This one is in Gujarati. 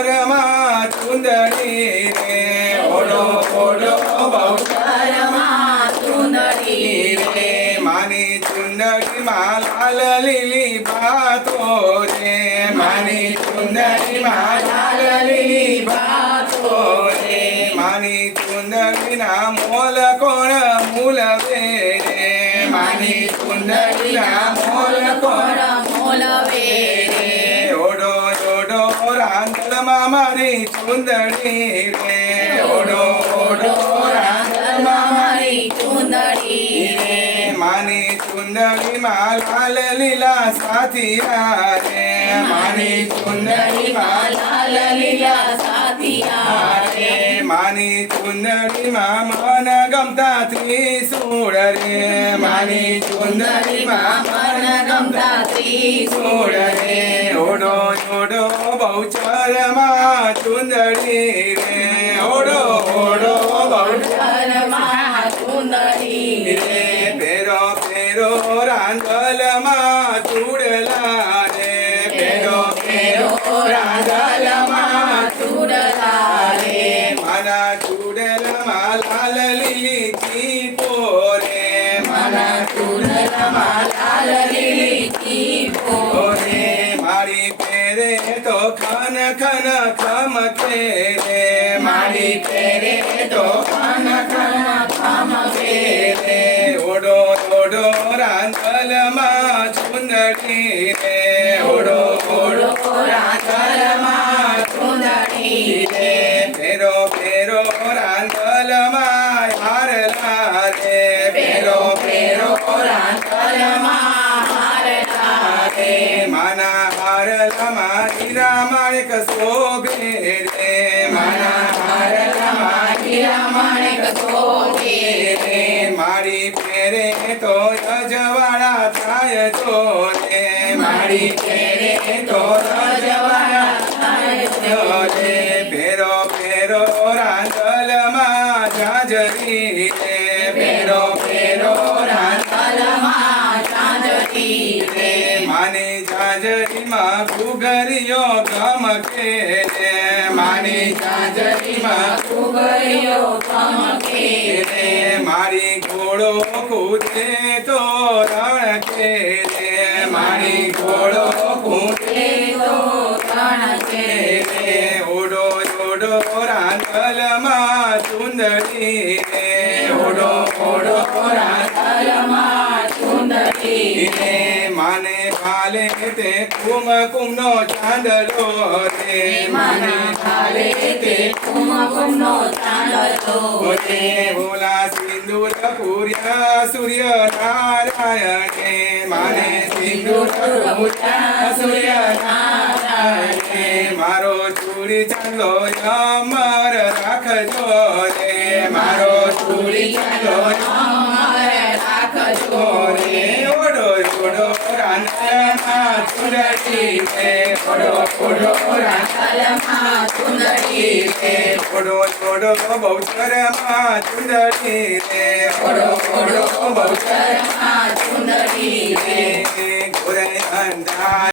અવતારમાં ચુંદડી રે ઓડો ઓડો અવતારમાં ચુંદડી રે માની ચુંદડી માં લાલ લીલી ભાતો રે માની ચુંદડી માં મોલ કોણ મૂલ રે માની ચુંદડી ના મોલ કોણ મૂલ ઓડો રાંધણમાં મારી ચુંદડી રે ઓડો ઓડો રાંધણમાં મારી ચુંદડી રે માની ચુંદડીમાં લાલ લીલા સાથિયા રે માની ચુંદડીમાં લાલ લીલા સાથિયા રે માની ચુંદડીમાં મન ગમતા ત્રિશૂળ રે માની ચુંદડીમાં મન ગમતા ત્રિશૂળ રે ઓડો ઓડો બહુચરમાં ચુંદડી રે ઓડો ઓડો બહુચરમાં ચુંદડી રે ફેરો પેરો રાંધલમાં ચૂડલા રે ફેરો ફેરો રાંધલમાં ચૂડલા રે માના ચૂડલમાં લાલ લીલી ખન ખન ખમકે રે મારી પેરે તો ખન ખન ખમકે રે ઓડો ઓડો, રાંધલમાં ચુંદડી રે. ઓડો ઓડો, રાંધલમાં ચુંદડી રે. રે માના હારલામાં હીરા માણેક શોભે રે મારી પેરે તો અજવાળા થાય તો રે મારી પેરે તો અજવાળા થાય તો રે પેરો પેરો રાંધલમાં જાજરી જાજરીમાં ઘુઘરીઓ ગમકે રે માની જાજરીમાં કુગરિયો કમકે રે મારી ઘોડો કૂદે તો રણ કે રે મારી ઘોડો કૂદે તો છે રે ઓડો ઓડો રાંધલમાં ચુંદડી રે. ઓડો ઓડો તલમાં ભાલે તે કુમ કુમનો ચાંદલો રે માના ભાલે તે કુમકુમનો ચાંદલો રે બોલા સિંદૂર પૂર્યા સૂર્ય નારાયણે માને સિંદૂર પૂર્યા સૂર્ય નારાયણે મારો ચૂડી ચાંદલો અમર રાખજો રે રાંધમાં ચૂડટી રે ઓડો ઓડો રાંધ તલમાં ચુંદડી રે ઓડો ઓડો બહુચરમાં ચુંદડી રે ઓડો ઓડો બહુચર ચુંદડી રે ગોરે અંધા